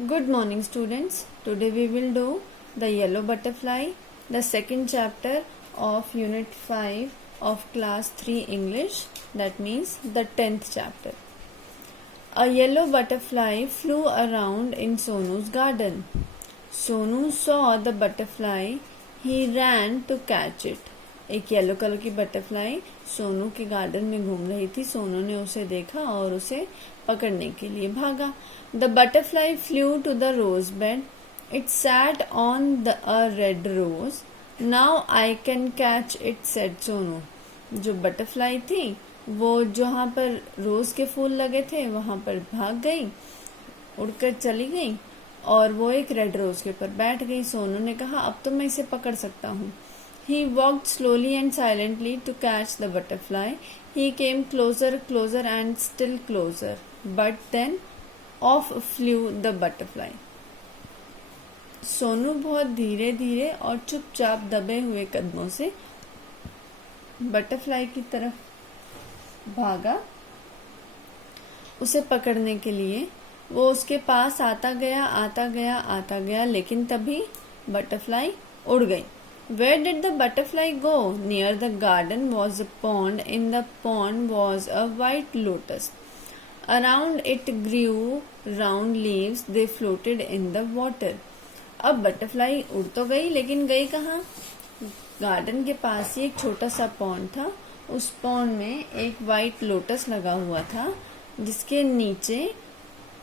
Good morning, students. Today we will do the yellow butterfly, the second chapter of Unit 5 of Class 3 English, that means the 10th chapter. A yellow butterfly flew around in Sonu's garden. Sonu saw the butterfly. He ran to catch it. एक yellow colour की butterfly Sonu के garden में घूम रही थी. सोनू ने उसे देखा और उसे पकड़ने के लिए भागा. The butterfly flew to the rose bed. It sat on the a red rose. Now I can catch it, said Sonu. जो बटरफ्लाई थी वो जहाँ पर रोज के फूल लगे थे वहां पर भाग गई, उड़कर चली गई और वो एक रेड रोज के ऊपर बैठ गई. सोनू ने कहा अब तो मैं इसे पकड़ सकता हूँ. He walked slowly and silently to catch the butterfly. He came closer, closer and still closer. But then off flew the butterfly. Sonu बहुत धीरे धीरे और चुपचाप दबे हुए कदमों से बटरफ्लाई की तरफ भागा उसे पकड़ने के लिए. वो उसके पास आता गया, आता गया, आता गया, लेकिन तभी बटरफ्लाई उड़ गई. Where did the butterfly go? Near the garden was a pond. In the pond was a white lotus. Around it grew round leaves. They floated in the water. अब बटरफ्लाई उड़ तो गई, लेकिन गई कहाँ? गार्डन के पास ही एक छोटा सा पॉन्ड था. उस पॉन्ड में एक वाइट लोटस लगा हुआ था जिसके नीचे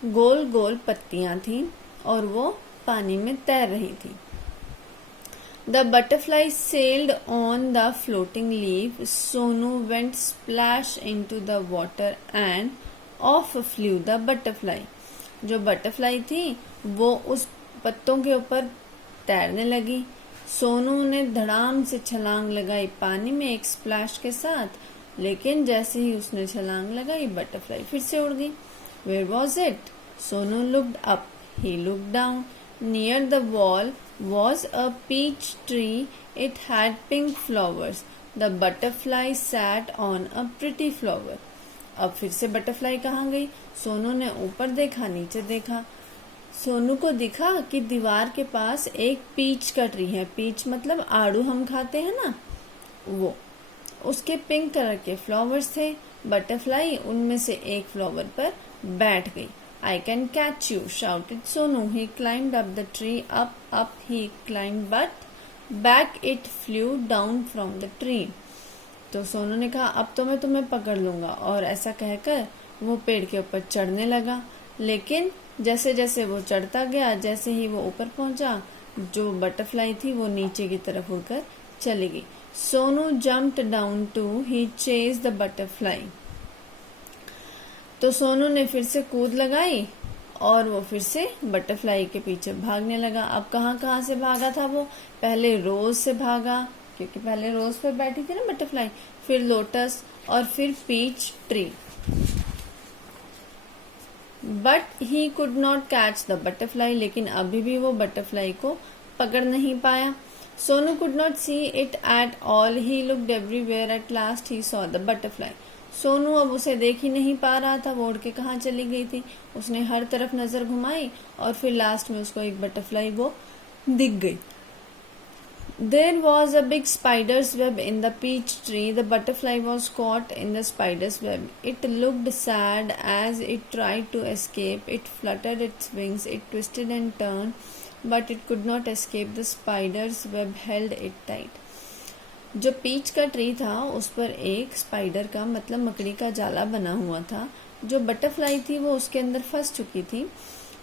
गोल गोल पत्तियां थीं और वो पानी में तैर रही थी. The butterfly sailed on the floating leaf. Sonu went splash into the water and off flew the butterfly. जो बटरफ्लाई थी वो उस पत्तों के ऊपर तैरने लगी. सोनू ने धड़ाम से छलांग लगाई पानी में एक स्प्लैश के साथ, लेकिन जैसे ही उसने छलांग लगाई बटरफ्लाई फिर से उड़ गई. Where was it? Sonu looked up. He looked down. Near the wall was a peach tree. It had pink flowers. The butterfly sat on a pretty flower. अब फिर से बटरफ्लाई कहाँ गई? सोनू ने ऊपर देखा, नीचे देखा. सोनू को दिखा कि दीवार के पास एक पीच का ट्री है. पीच मतलब आड़ू हम खाते हैं ना, वो. उसके पिंक कलर के फ्लावर्स थे. बटरफ्लाई उनमें से एक फ्लावर पर बैठ गई. I can catch you, shouted Sonu. He climbed up the tree. Up he climbed, but back it flew down from the tree. तो सोनू ने कहा अब तो मैं तुम्हें पकड़ लूंगा, और ऐसा कहकर वो पेड़ के ऊपर चढ़ने लगा. लेकिन जैसे जैसे वो चढ़ता गया, जैसे ही वो ऊपर पहुंचा, जो बटरफ्लाई थी वो नीचे की तरफ उड़कर चली गई. Sonu jumped down too. He chased the butterfly. तो सोनू ने फिर से कूद लगाई और वो फिर से बटरफ्लाई के पीछे भागने लगा. अब कहाँ कहाँ से भागा था वो? पहले रोज से भागा, क्योंकि पहले रोज पर बैठी थी ना बटरफ्लाई, फिर लोटस और फिर peach tree. But he could not catch the butterfly. लेकिन अभी भी वो बटरफ्लाई को पकड़ नहीं पाया. Sonu could not see it at all. He looked everywhere. At last he saw the butterfly. Sonu अब उसे देख ही नहीं पा रहा था, वो उड़ के कहाँ चली गई थी. उसने हर तरफ नजर घुमाई और फिर लास्ट में उसको एक बटरफ्लाई वो दिख गई. There was a big spider's web in the peach tree. The butterfly was caught in the spider's web. It looked sad as it tried to escape. It fluttered its wings. It twisted and turned, but it could not escape. The spider's web held it tight. जो peach का tree था उस पर एक spider का मतलब मकड़ी का जाला बना हुआ था. जो बटरफ्लाई थी वो उसके अंदर फंस चुकी थी.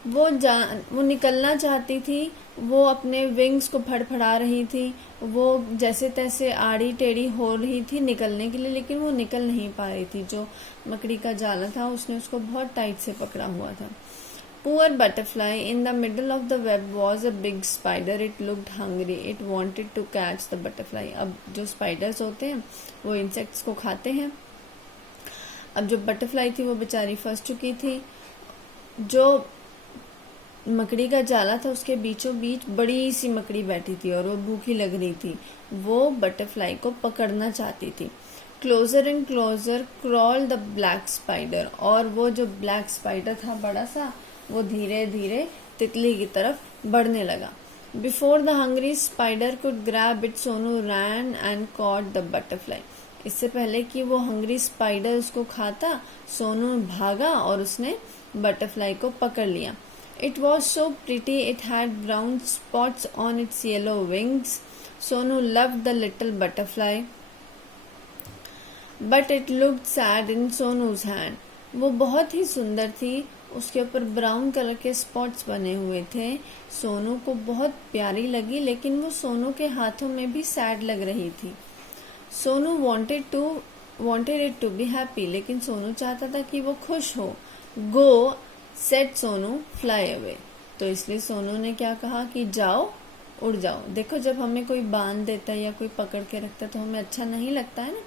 वो निकलना चाहती थी. वो अपने विंग्स को फड़फड़ा रही थी. वो जैसे तैसे आड़ी टेढ़ी हो रही थी निकलने के लिए, लेकिन वो निकल नहीं पा रही थी. जो मकड़ी का जाला था उसने उसको बहुत टाइट से पकड़ा हुआ था. Poor butterfly. In the middle of the web was a big spider. It looked hungry. It wanted to catch the butterfly. अब जो स्पाइडर्स होते हैं वो इंसेक्ट्स को खाते हैं. अब जो बटरफ्लाई थी वो बेचारी फंस चुकी थी. जो मकड़ी का जाला था उसके बीचों बीच बड़ी सी मकड़ी बैठी थी और वो भूखी लग रही थी. वो बटरफ्लाई को पकड़ना चाहती थी. Closer and closer crawl the black spider. और वो जो ब्लैक स्पाइडर था बड़ा सा, वो धीरे धीरे तितली की तरफ बढ़ने लगा। Before the hungry spider could grab it, Sonu ran and caught the butterfly. इससे पहले कि वो हंग्री स्पाइडर उसको खाता, सोनू भागा और उसने बटरफ्लाई को पकड़ लिया। It was so pretty, it had brown spots on it's yellow wings. Sonu loved the little butterfly but it looked sad in सोनूज hand. वो बहुत ही सुंदर थी, उसके ऊपर ब्राउन कलर के स्पॉट्स बने हुए थे। सोनू को बहुत प्यारी लगी, लेकिन वो सोनू के हाथों में भी सैड लग रही थी। Sonu wanted it to be happy, लेकिन सोनू चाहता था कि वो खुश हो। Go, said Sonu, fly away। तो इसलिए सोनू ने क्या कहा कि जाओ, उड़ जाओ। देखो, जब हमें कोई बांध देता है या कोई पकड़ के रखता है तो हमें अच्छा नहीं लगता है ना,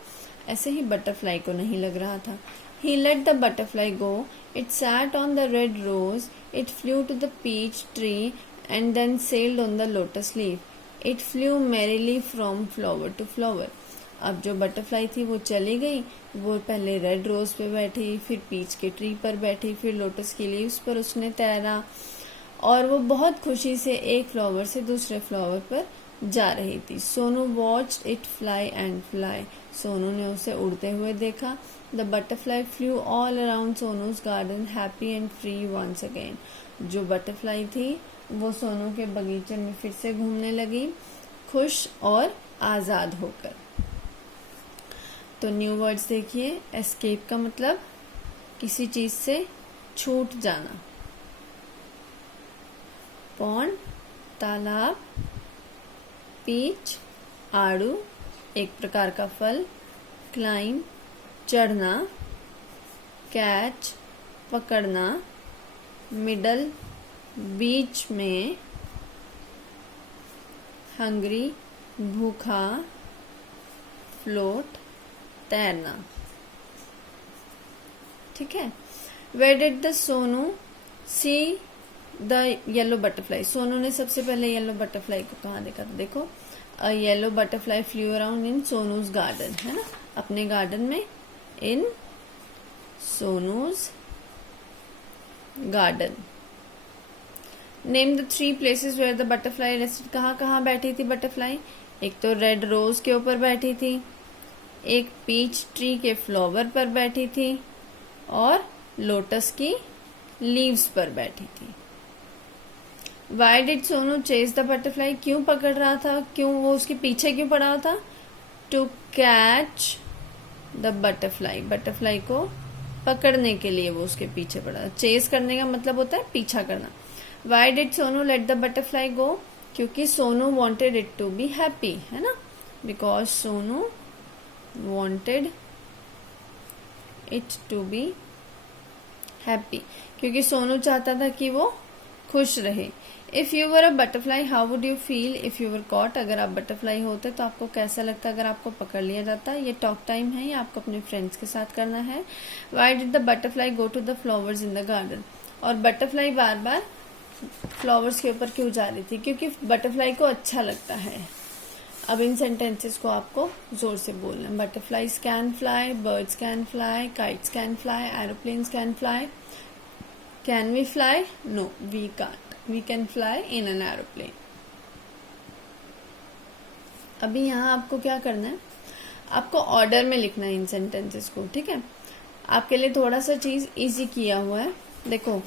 ऐसे ही बटरफ्लाई को नहीं लग रहा था। He let the butterfly go. It sat on the red rose. It flew to the peach tree and then sailed on the lotus leaf. It flew merrily from flower to flower. अब जो butterfly थी वो चली गई। वो पहले red rose पे बैठी, फिर पीच के ट्री पर बैठी, फिर लोटस की लीव्स पर उसने तैरा, और वो बहुत खुशी से एक फ्लावर से दूसरे फ्लावर पर जा रही थी। Sonu watched it fly and fly. Sonu ने उसे उड़ते हुए देखा। The butterfly flew all around Sonu's garden happy and free once again. जो बटरफ्लाई थी वो सोनू के बगीचे में फिर से घूमने लगी, खुश और आजाद होकर। तो न्यू वर्ड्स देखिए। एस्केप का मतलब किसी चीज से छूट जाना। पॉन्ड तालाब, पीच आड़ू एक प्रकार का फल, क्लाइंब चढ़ना, कैच पकड़ना, मिडल बीच में, हंग्री भूखा, फ्लोट तैरना। ठीक है। Where did the Sonu see the yellow butterfly. Sonu ने सबसे पहले येलो बटरफ्लाई को कहाँ देखा था? देखो, a yellow butterfly flew around in Sonu's garden, है ना, अपने गार्डन में, in Sonu's garden. Name the 3 places where the butterfly rested. कहाँ कहाँ बैठी थी बटरफ्लाई? एक तो रेड रोज के ऊपर बैठी थी, एक पीच ट्री के फ्लावर पर बैठी थी, और लोटस की लीव्स पर बैठी थी। Why did Sonu chase the butterfly? क्यों पकड़ रहा था, क्यों वो उसके पीछे क्यों पड़ा था? To catch the butterfly. Butterfly को पकड़ने के लिए वो उसके पीछे पड़ा। चेज करने का मतलब होता है पीछा करना। Why did Sonu let the butterfly go? क्योंकि Sonu wanted it to be happy, है ना, because Sonu wanted it to be happy, क्योंकि सोनू चाहता था कि वो खुश रहे। If you were a butterfly how would you feel if you were caught. अगर आप बटरफ्लाई होते तो आपको कैसा लगता अगर आपको पकड़ लिया जाता? ये टॉक टाइम है, ये आपको अपने फ्रेंड्स के साथ करना है। Why did the butterfly go to the flowers in the garden. और बटरफ्लाई बार बार फ्लावर्स के ऊपर क्यों जा रही थी? क्योंकि बटरफ्लाई को अच्छा लगता है। अब इन सेंटेंसेस को आपको जोर से बोलना। Butterflies can fly, birds can fly, kites can fly, aeroplanes can fly. Can we fly? No, we can't. We can fly in an aeroplane. अभी यहाँ आपको क्या करना है? आपको ऑर्डर में लिखना है इन सेंटेंसेस को, ठीक है। आपके लिए थोड़ा सा चीज इजी किया हुआ है। देखो,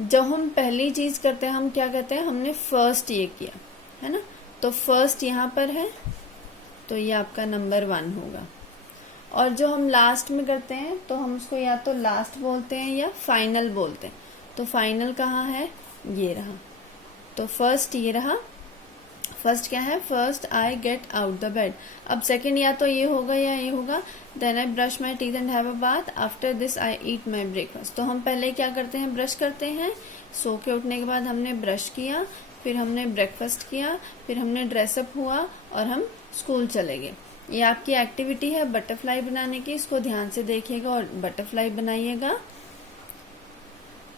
जब हम पहली चीज करते हैं हम क्या कहते हैं? हमने फर्स्ट ये किया है ना, तो फर्स्ट यहाँ पर है, तो ये आपका नंबर 1 होगा। और जो हम लास्ट में करते हैं तो हम उसको या तो लास्ट बोलते हैं या फाइनल बोलते हैं। तो फाइनल कहाँ है? ये रहा। तो फर्स्ट ये रहा। फर्स्ट क्या है? First I get out the bed. अब सेकंड या तो ये होगा या ये होगा। Then I brush my teeth and have a bath. After this I eat my breakfast. तो हम पहले क्या करते हैं? ब्रश करते हैं। सो के उठने के बाद हमने ब्रश किया, फिर हमने ब्रेकफास्ट किया, फिर हमने ड्रेसअप हुआ और हम स्कूल चले गए। ये आपकी एक्टिविटी है बटरफ्लाई बनाने की। इसको ध्यान से देखिएगा और बटरफ्लाई बनाइएगा।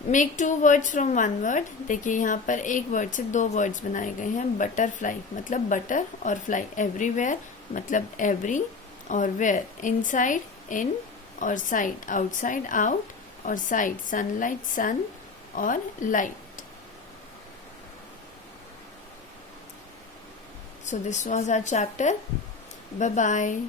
Make 2 words from 1 word. देखिए यहाँ पर एक वर्ड से 2 वर्ड्स बनाए गए हैं। बटरफ्लाई मतलब बटर और फ्लाई। एवरीवेयर मतलब एवरी और वेयर। इनसाइड इन और साइड। आउटसाइड आउट और साइड। सनलाइट सन और light. So this was our chapter. Bye bye.